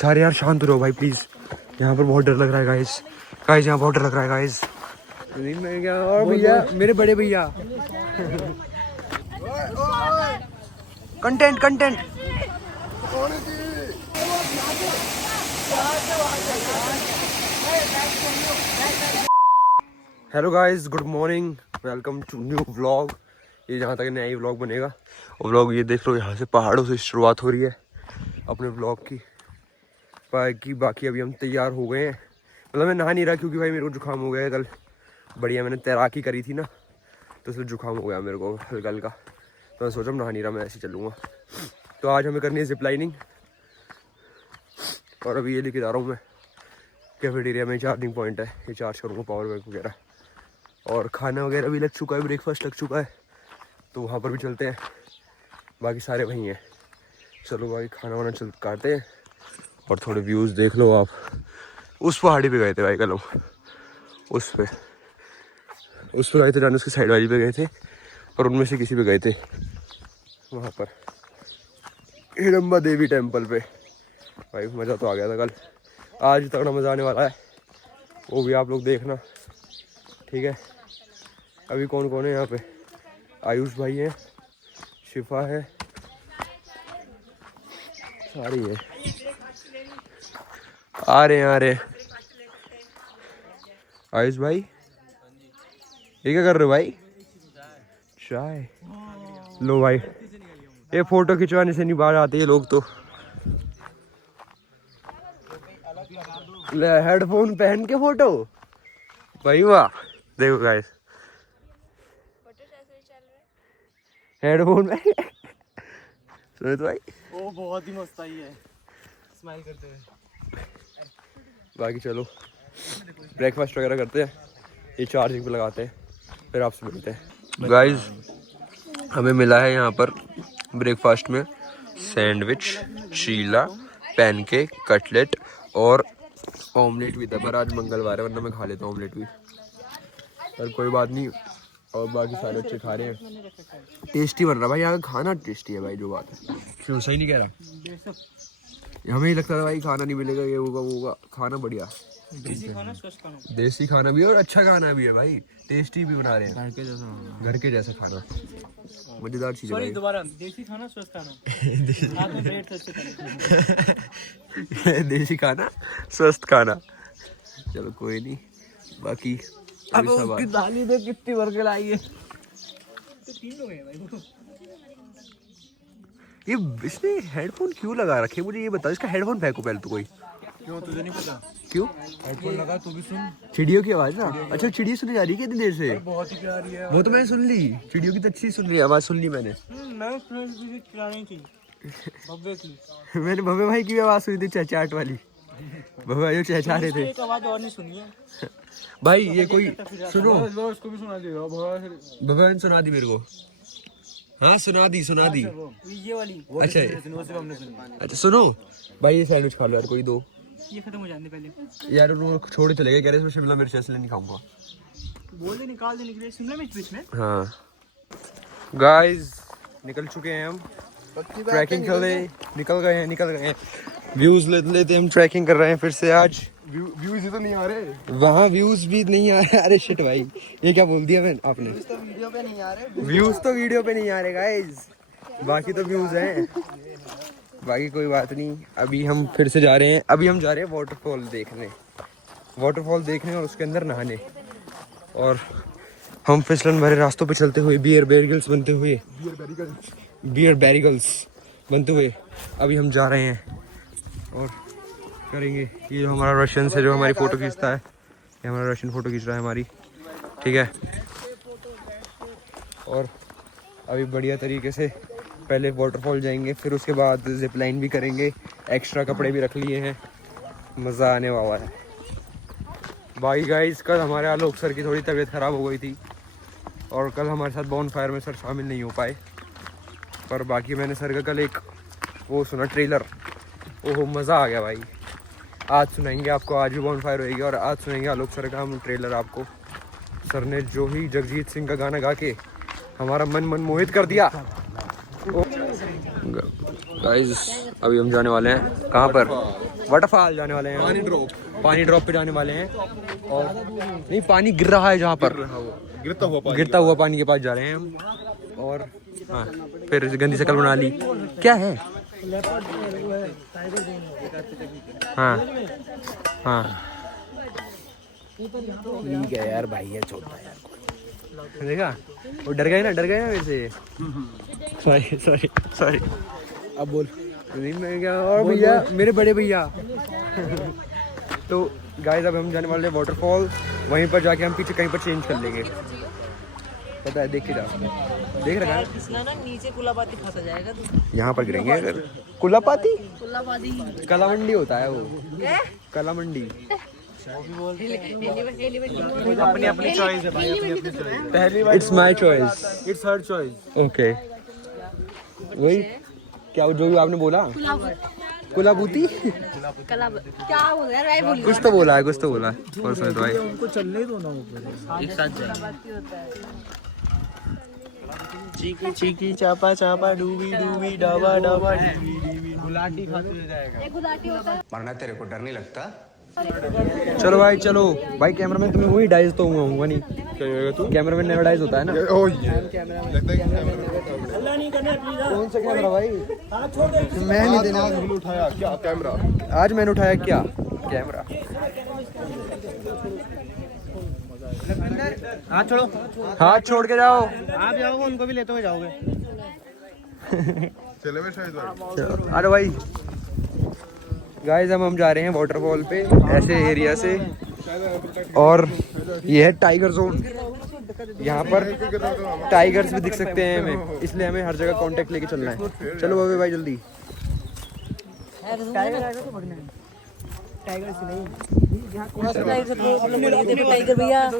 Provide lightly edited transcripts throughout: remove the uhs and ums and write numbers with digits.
सारे यार शांत हो रहो भाई प्लीज, यहाँ पर बहुत डर लग रहा है गाइस। गाइस यहाँ बहुत डर लग रहा है गाइस। और भैया मेरे बड़े भैया content content. Hello guys, good morning, welcome to new vlog. ये जहाँ तक नया ही व्लॉग बनेगा। और व्लॉग ये देख लो, यहाँ से पहाड़ों से शुरुआत हो रही है अपने व्लॉग की। बाकी अभी हम तैयार हो गए हैं। मतलब मैं नहा नहीं रहा क्योंकि भाई मेरे को जुकाम हो गया है कल। बढ़िया मैंने तैराकी करी थी ना, तो इसलिए जुकाम हो गया मेरे को हल्का हल्का। तो मैं सोचा नहा नहीं रहा, मैं ऐसे चलूँगा। तो आज हमें करनी है जिप लाइनिंग। और अभी ये लेके जा रहा हूँ मैं कैफेटेरिया में, चार्जिंग पॉइंट है, ये चार्ज करूँगा पावर बैंक वगैरह। और खाना वगैरह भी लग चुका है, ब्रेकफास्ट लग चुका है, तो वहाँ पर भी चलते हैं। बाकी सारे वहीं हैं। चलो भाई खाना वाना काटते हैं और थोड़े व्यूज़ देख लो आप। उस पहाड़ी पे गए थे भाई कल हम, उस पर गए थे, उसकी साइड वाली पे गए थे, और उनमें से किसी पे गए थे वहाँ पर हिडम्बा देवी टेम्पल पे। भाई मज़ा तो आ गया था कल। आज तगड़ा मज़ा आने वाला है, वो भी आप लोग देखना, ठीक है। अभी कौन कौन है यहाँ पे? आयुष भाई हैं, शिफा है, सारी है। आ रहे आयुष भाई, ये क्या कर रहे हो भाई? चाय लो भाई। ये फोटो खिंचवाने से नहीं बाहर आते ये लोग तो। हेडफोन पहन के फोटो भाई, वाह। देखो गाइस हेडफोन में सुने तो भाई, वो बहुत ही मस्त आई है स्माइल करते हुए। बाकी चलो ब्रेकफास्ट वगैरह करते हैं, ये चार्जिंग पे लगाते हैं, फिर आपसे मिलते हैं। गाइस हमें मिला है यहाँ पर ब्रेकफास्ट में सैंडविच, शीला, पैनकेक, कटलेट और ऑमलेट भी था। पर आज मंगलवार है, वरना मैं खा लेता हूँ ऑमलेट भी, पर कोई बात नहीं। और बाकी सारे अच्छे खा रहे हैं, टेस्टी बन रहा भाई। यहाँ का खाना टेस्टी है भाई, जो बात है। क्यों सही नहीं कह रहा? हमें ही लगता था भाई खाना नहीं मिलेगा, ये होगा वो होगा। खाना बढ़िया, देसी खाना भी है और अच्छा खाना भी है भाई, टेस्टी भी बना रहे हैं, घर के जैसा खाना, मजेदार चीज है। दोबारा देसी खाना स्वस्थ खाना देसी खाना स्वस्थ खाना। चलो कोई नहीं। बाकी अब उसकी दाली दे कितनी भर के लाई है। तो 3 लोग हैं भाई वो। ये इसने हेडफोन क्यों लगा रखे? मुझे ये बता, इसका हेडफोन फेंको पहले तो कोई। क्यों तुझे नहीं पता? क्यों हेडफोन लगा तू भी सुन। चिड़ियों की आवाज ना? अच्छा चिड़िया सुनी जा रही है कितनी देर से? बहुत ही प्यारी है वो तो मैंने सुन ली, चिड़ियों की तो अच्छी सुन रही है आवाज, सुन ली मैंने। मैं चलानी थी भव्य की। मैंने भव्य भाई की भी आवाज सुनी थी, चहचाहट वाली। भव्य भाई चहचा रहे थे। एक आवाज और नहीं सुनी है भाई ये कोई सुनो, उसको भी सुना देगा। भव्य ने सुना दी मेरे को। हाँ सुना दी ये वाली। अच्छा अच्छा सुनो भाई, ये सैंडविच खा लो यार कोई दो। ये खत्म हो जाने पहले यार उन्होंने छोड़ चले गए, कह रहे इसमें शिमला मिर्च इसलिए नहीं खाऊंगा। बोल दे निकाल देने के लिए शिमला मिर्च बीच में। हाँ गाइस निकल चुके हैं हम, ट्रैकिंग कर रहे, निकल गए हैं। व्यूज लेते हम ट्रैकिंग कर रहे हैं फिर से आज। व्यूज ही तो नहीं आ रहे वहाँ, व्यूज भी नहीं आ रहे। अरे शिट भाई, ये क्या बोल दिया मैंने आपने? तो वीडियो पे नहीं आ रहे। व्यूज तो वीडियो पे नहीं आ रहे गाइस, बाकी तो व्यूज हैं। बाकी कोई बात नहीं। अभी हम फिर से जा रहे हैं, वाटरफॉल देखने और उसके अंदर नहाने। और हम फिसलन भरे रास्तों पे चलते हुए, बियर बैरिगल्स बनते हुए अभी हम जा रहे हैं और करेंगे। ये जो हमारा रशियन से जो हमारी फ़ोटो खींचता है, ये हमारा रशियन फ़ोटो खींच रहा है हमारी, ठीक है। और अभी बढ़िया तरीके से पहले वाटरफॉल जाएंगे, फिर उसके बाद जिप लाइन भी करेंगे। एक्स्ट्रा कपड़े भी रख लिए हैं, मज़ा आने वाला है। बाकी गाइस कल हमारे आलोक सर की थोड़ी तबीयत ख़राब हो गई थी और कल हमारे साथ बॉन फायर में सर शामिल नहीं हो पाए। पर बाकी मैंने सर का कल एक वो सुना ट्रेलर, ओहो मज़ा आ गया भाई। आज सुनाएंगे आपको, आज भी बॉन फायर होएगी और आज सुनाएंगे आलोक सर का हम ट्रेलर आपको। सर ने जो ही जगजीत सिंह का गाना गा के हमारा मन मोहित कर दिया। गाइस अभी हम जाने वाले हैं कहाँ पर, वाटरफॉल जाने वाले हैं, पानी ड्रॉप पे जाने वाले हैं। और नहीं, पानी गिर रहा है जहाँ पर, गिरता हुआ पानी के पास जा रहे हैं हम। और हाँ, फिर गंदी शक्ल बना ली, क्या है? हाँ हाँ ठीक है यार भाई, है छोटा यार, देखा वो डर गए ना मेरे से। Sorry sorry sorry. अब बोल। नहीं मैं क्या, और भैया मेरे बड़े भैया। तो गाइस अब हम जाने वाले हैं वाटरफॉल, वहीं पर जाके हम पीछे कहीं पर चेंज कर लेंगे, पता है, देख के जा, देख रखा है ना नीचे कुलाबाती खाता जाएगा तू। यहाँ पर गिरेंगे अगर। कुलापाती कुलाबाती कला मंडी होता है वो, कला मंडी। अपनी अपनी चॉइस है भाई, अपनी अपनी चॉइस। पहली बार it's my choice, it's her choice. Okay वही क्या जो भी आपने बोला, कुलाबूती क्या बोल रहा है भाई? कुछ तो बोला है, कुछ तो बोला है। और सुनो तो भाई उनको चलने ही दो ना ऊपर, एक साथ जाएंगे। चीकी चीकी चापा चापा डूबी डूबी डाबा डाबा गुलाटी खाते जाएगा। गुलाटी होता है। मरना तेरे को डर नहीं लगता? चलो भाई चलो भाई। कैमरामैन तुम्हें वही डाइज तो होऊंगा नहीं, क्या तू? कैमरामैन नेवर डाइज होता है ना। कौन सा कैमरा भाई? मैं नहीं देना। उठाया क्या कैमरा? आज मैंने उठाया क्या कैमरा? हाथ छोड़ो, हाथ छोड़ के जाओ। आप जाओगे उनको भी लेते हुए जाओगे। चले में शायद अरे भाई गाइस हम जा रहे हैं वाटरफॉल पे ऐसे एरिया से, और ये है टाइगर जोन। यहाँ पर टाइगर्स भी दिख सकते हैं हमें, इसलिए हमें हर जगह कांटेक्ट लेके चलना है। चलो बाबे भाई जल्दी। टाइगर भैया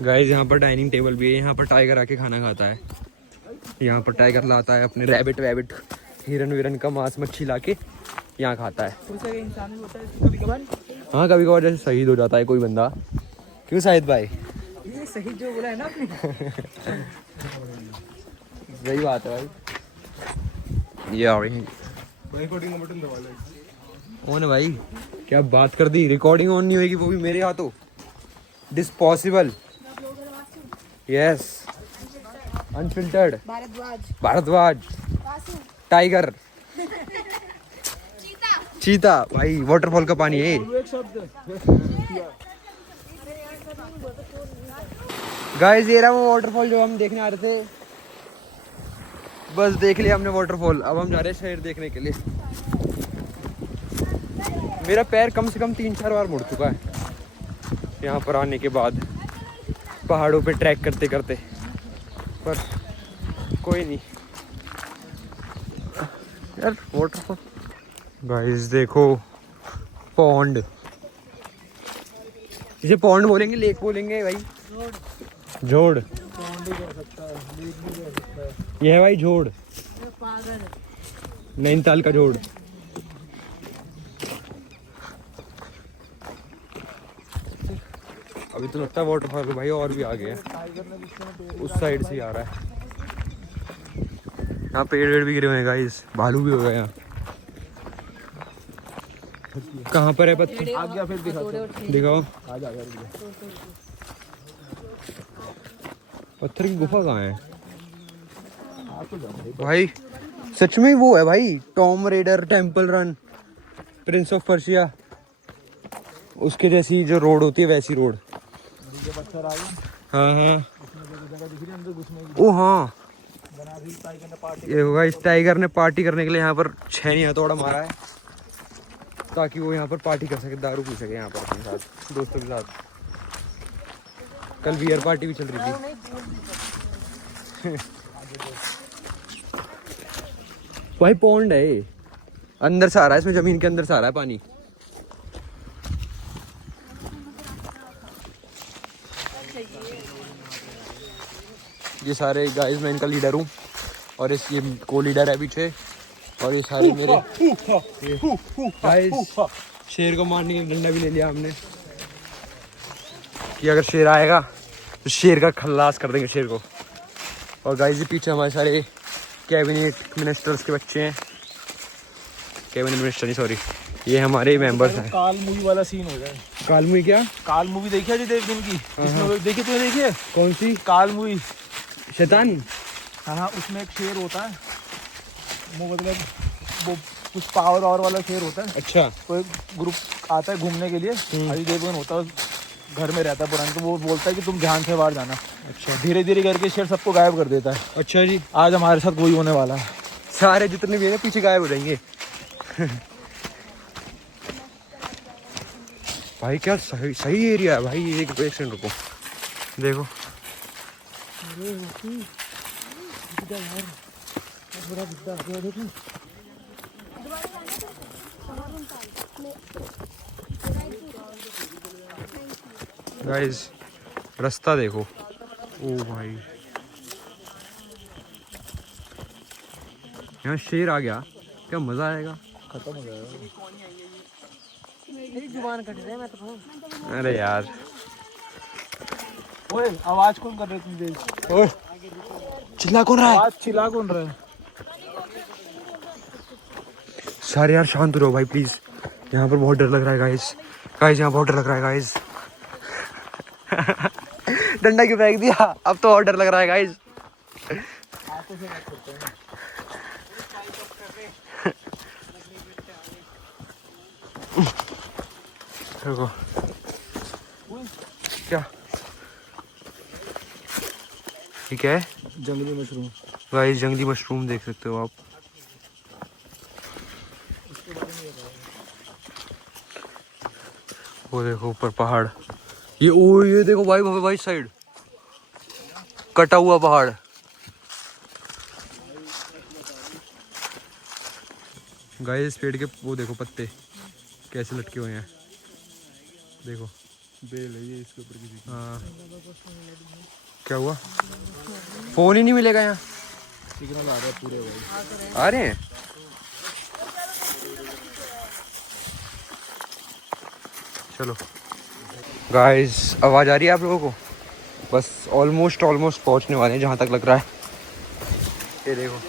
गाइस यहाँ पर डाइनिंग टेबल भी है, यहाँ पर टाइगर आके खाना खाता है। यहाँ पर टाइगर लाता है अपने रैबिट वैबिट, हिरन विरन का मांस मच्छी लाके यहाँ खाता है। हाँ कभी कभार जैसे शहीद हो जाता है कोई बंदा। क्यों शाहिद भाई? ये सही जो बोला है ना आपने। सही बात है भाई। ये आ रही रिकॉर्डिंग का बटन दबा ले। ऑन भाई, क्या बात कर दी, रिकॉर्डिंग ऑन नहीं होगी वो भी मेरे हाथों। This possible, yes, unfiltered, Bharadwaj, tiger, चीता भाई, वाटरफॉल का पानी है। गाइस ये रहा वो वाटरफॉल जो हम देखने आ रहे थे। बस देख लिया हमने वाटरफॉल, अब हम जा रहे हैं शहर देखने के लिए। मेरा पैर कम से कम 3-4 बार मुड़ चुका है यहाँ पर आने के बाद, पहाड़ों पे ट्रैक करते करते, पर कोई नहीं यार। वाटरफॉल गाइस देखो, पॉन्ड, इसे पॉन्ड बोलेंगे, लेक बोलेंगे भाई, जोड़। ये है भाई जोड़, नैनीताल का जोड़। अभी तो लगता है वाटरफॉल भाई और भी आगे है, उस साइड से ही आ रहा है। यहाँ पेड़ वेड़ भी गिरे हुए हैं गाइस, भालू भी हो गया यहाँ। कहाँ पर है पत्थर? आ गया फिर दिखाओ। पत्थर की गुफा कहाँ है भाई? सच में वो है भाई, Tomb Raider temple run, Prince of Persia, उसके जैसी जो रोड होती है वैसी रोड। हाँ हाँ, ओ हाँ, ये होगा इस टाइगर ने पार्टी करने के लिए यहाँ पर 6 हथौड़ा मारा है, ताकि वो यहाँ पर पार्टी कर सके, दारू पी सके यहाँ पर अपने साथ दोस्तों के साथ। कल बियर पार्टी भी चल रही थी। भाई पॉन्ड है ये, अंदर से आ रहा है, इसमें जमीन के अंदर से आ रहा है पानी। ये सारे गाइस, मैं इनका लीडर हूँ, और इस ये को लीडर है पीछे, और ये सारे मेरे गाइस। शेर को मारने के लिए डंडा भी ले लिया हमने, कि अगर शेर आएगा तो शेर का खल्लास कर देंगे शेर को। और गाइस ये पीछे हमारे सारे कैबिनेट मिनिस्टर्स के बच्चे हैं। कैबिनेट मिनिस्टर नहीं, सॉरी, ये हमारे मेंबर्स हैं। काल मूवी वाला सीन हो जाए। काल मूवी क्या? काल मूवी देखी है जी देव दिन की, इसमें देखी तुमने? देखी है कौन सी? काल मूवी। शैतान। हाँ, उसमें एक शेर होता है, वो मतलब वो कुछ पावर वाला शेर होता है। अच्छा। कोई ग्रुप आता है घूमने के लिए, अजय देवगन होता है, घर में रहता है पुराना, तो वो बोलता है कि तुम ध्यान से बाहर जाना। अच्छा। धीरे धीरे करके शेर सबको गायब कर देता है। अच्छा जी। आज हमारे साथ वही होने वाला है। सारे जितने भी हैं पीछे गायब हो जाएंगे। भाई क्या सही सही एरिया है भाई। एक सेकंड रुको, देखो गाइस, रास्ता देखो। ओ भाई, यहाँ शेर आ गया, क्या मजा आएगा। खत्म हो जाएगा। मेरी जुबान कट रही है, मैं तो अरे यार, ओए आवाज कौन कर रहे तुम देख? ओए चिल्ला कौन रहा है? आवाज चिल्ला कौन रहा है? सारे यार शांत रहो भाई प्लीज। यहाँ पर बहुत डर लग रहा है गाइस। गाइस यहाँ बहुत डर लग रहा है गाइस। डंडा क्यों फेंक दिया? अब तो और डर लग रहा है गाइस। देखो क्या, ये क्या है? जंगली मशरूम। गाइस जंगली मशरूम देख सकते हो आप। वो देखो ऊपर पहाड़, ये ओ ये देखो भाई भाई साइड कटा हुआ पहाड़। गाइस इस पेड़ के वो देखो पत्ते कैसे लटके हुए हैं, देखो बेल है ये इसके ऊपर की। हाँ, क्या हुआ? फोन ही नहीं मिलेगा यहाँ। सिग्नल आ रहा है पूरे भाई। आ रहे हैं। चलो गाइस, आवाज आ रही है आप लोगों को? बस ऑलमोस्ट पहुंचने वाले हैं जहाँ तक लग रहा है। ये देखो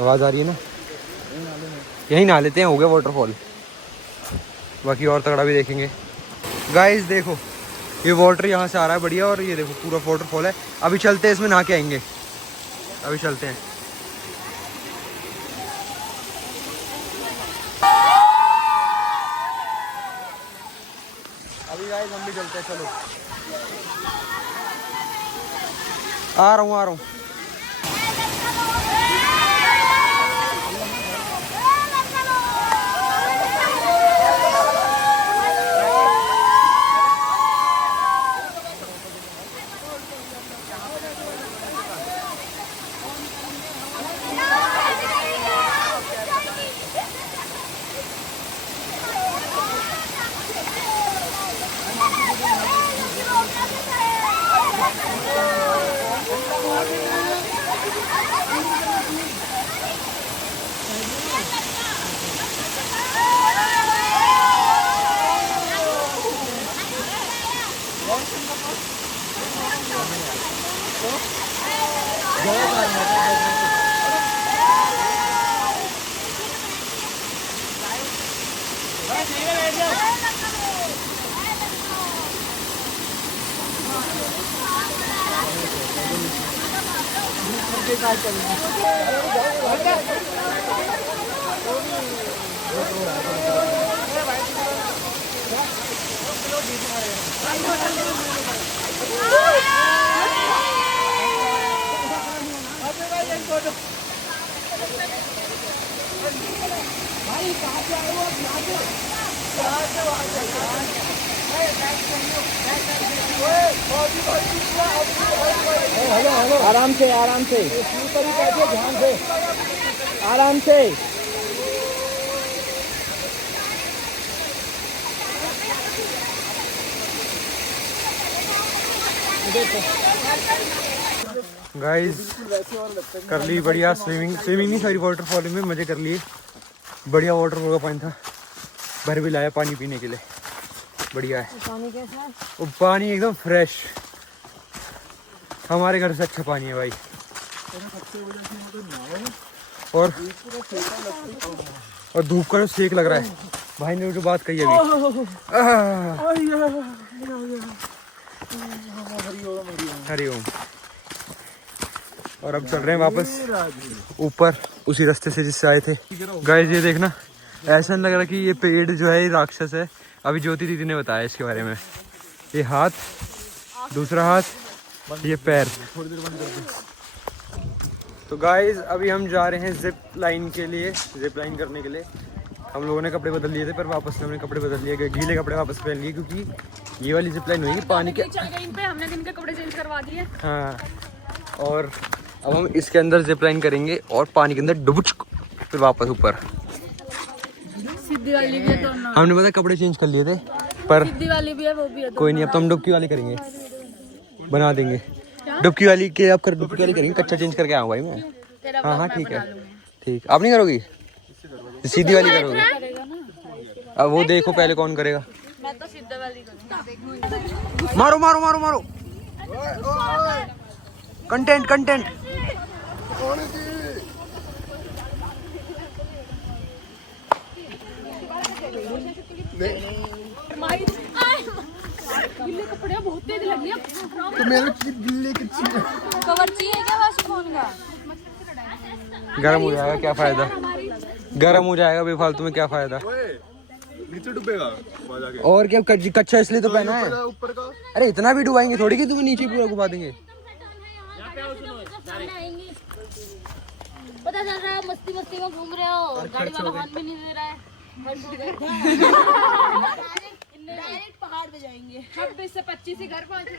आवाज आ रही है ना, यहीं नहा लेते हैं, हो गया वाटरफॉल। बाकी और तगड़ा भी देखेंगे। गाइस देखो ये वाटर यहाँ से आ रहा है बढ़िया, और ये देखो पूरा वाटरफॉल है। अभी चलते हैं, इसमें नहा के आएंगे। अभी चलते हैं। अभी गाइस हम भी चलते हैं, चलो। आ रहा हूँ। आराम से ध्यान से, आराम से। गाइस कर ली बढ़िया स्विमिंग नहीं, सारी वाटरफॉल में मजे कर लिए। बढ़िया वाटरफॉल का पानी था, भर भी लाया पानी पीने के लिए। बढ़िया है पानी कैसा है? वो पानी एकदम फ्रेश। हमारे घर से अच्छा पानी है भाई। और धूप का जो सेक लग रहा है भाई ने जो बात कही अभी। हरिओम। और अब चल रहे हैं वापस ऊपर उसी रास्ते से जिससे आए थे। गाइस ये देखना, ऐसा नहीं लग रहा कि ये पेड़ जो है ये राक्षस है। अभी ज्योति दीदी ने बताया इसके बारे में। ये हाथ, दूसरा हाथ, ये पैर। तो गाइस अभी हम जा रहे हैं जिप लाइन के लिए, जिप लाइन करने के लिए। हम लोगों ने कपड़े बदल लिए थे पर वापस से हमने कपड़े बदल लिए, गीले कपड़े वापस पहन लिए क्योंकि ये वाली जिप लाइन हुई पानी के। हमने दिन के कपड़े चेंज करवा दिए। हाँ, और अब हम इसके अंदर जिप लाइन करेंगे और पानी के अंदर डुबुच फिर वापस ऊपर। सीधी वाली भी है दोनों। हमने पता कपड़े चेंज कर लिए थे पर सीधी वाली भी है, वो भी है। कोई नहीं, अब तो हम डुबकी वाली करेंगे, बना देंगे डुबकी वाली के। अब कर डुबकी वाली करेंगे, कच्चा चेंज करके आऊँ भाई मैं। हाँ हाँ ठीक है, ठीक। आप नहीं करोगी? सीधी वाली करोगी? अब वो देखो पहले कौन करेगा। मैं तो सीधी वाली करूँगी। मारो मारो मारो मारो, कंटेंट कंटेंट। गिल्ले कपड़े बहुत तेज लगी है। तो मेरे की गिल्ले की चीज कवर चाहिए क्या बस फोन का? गर्म हो जाएगा, क्या फायदा? गर्म हो जाएगा बेफालतू में, क्या फायदा? नीचे डूबेगा और क्या, कच्चा इसलिए तो पहना है। ऊपर का। अरे इतना भी डुबाएंगे थोड़ी कि तुम्हें नीचे पूरा घुमा देंगे। पता चल रहा है मस्ती मस्ती में घूम रहे हो, गाड़ी वाला हाथ भी नहीं दे रहा है। डायरेक्ट पहाड़ पे जाएंगे। 26 से 25 ही घर पहुंच रहे हैं।